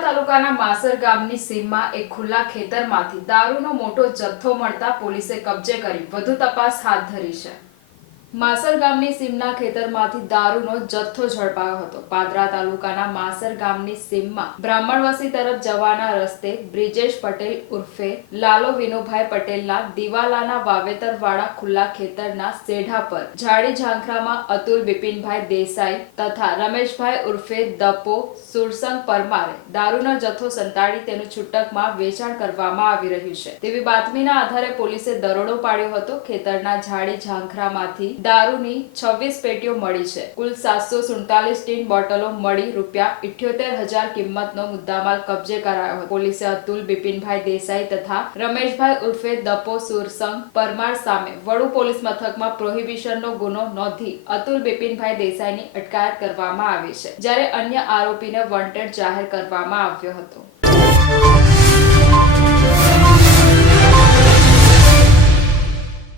તાલુકાના માસર ગામની સીમમાં એક ખુલ્લા ખેતરમાંથી દારૂનો મોટો જથ્થો મળતા પોલીસે કબજે કરી વધુ તપાસ હાથ ધરી છે. માસર ગામની સીમના ખેતરમાંથી દારૂનો જથ્થો ઝડપાયો હતો. પાદરા તાલુકાના માસર ગામની સીમમાં બ્રાહ્મણવાસી તરફ જવાના રસ્તે બ્રિજેશ પટેલ ઉર્ફે લાલો વિનુભાઈ પટેલના દિવાલાના વાવેતરવાળા ખુલ્લા ખેતરના સેઢા પર, ઝાડી ઝાંખરામાં અતુલ બિપિનભાઈ દેસાઈ તથા રમેશભાઈ ઉર્ફે દપો સુરસંગ પરમારે દારૂનો જથ્થો સંતાડી તેનું છૂટકમાં વેચાણ કરવામાં આવી રહ્યું છે. તેવી બાતમીના આધારે પોલીસે દરોડો પાડ્યો હતો. ખેતરના ઝાડી ઝાંખરામાંથી દારૂની છવ્વીસ પેટીઓ મળી છે. કુલ સાતસો સુડતાલીસ ટીન બોટલો મળી રૂપિયા ઇઠ્યોતેર હજાર કિંમતનો મુદ્દામાલ કબજે કરાયો પોલીસે અતુલ બિપિનભાઈ દેસાઈ તથા રમેશભાઈ ઉર્ફે દપો સુરસંગ પરમાર સામે વડુ પોલીસ મથકમાં પ્રોહિબિશનનો ગુનો નોંધી અતુલ બિપિનભાઈ દેસાઈની અટકાયત કરવામાં આવી છે, જ્યારે અન્ય આરોપીને વોન્ટેડ જાહેર કરવામાં આવ્યો હતો.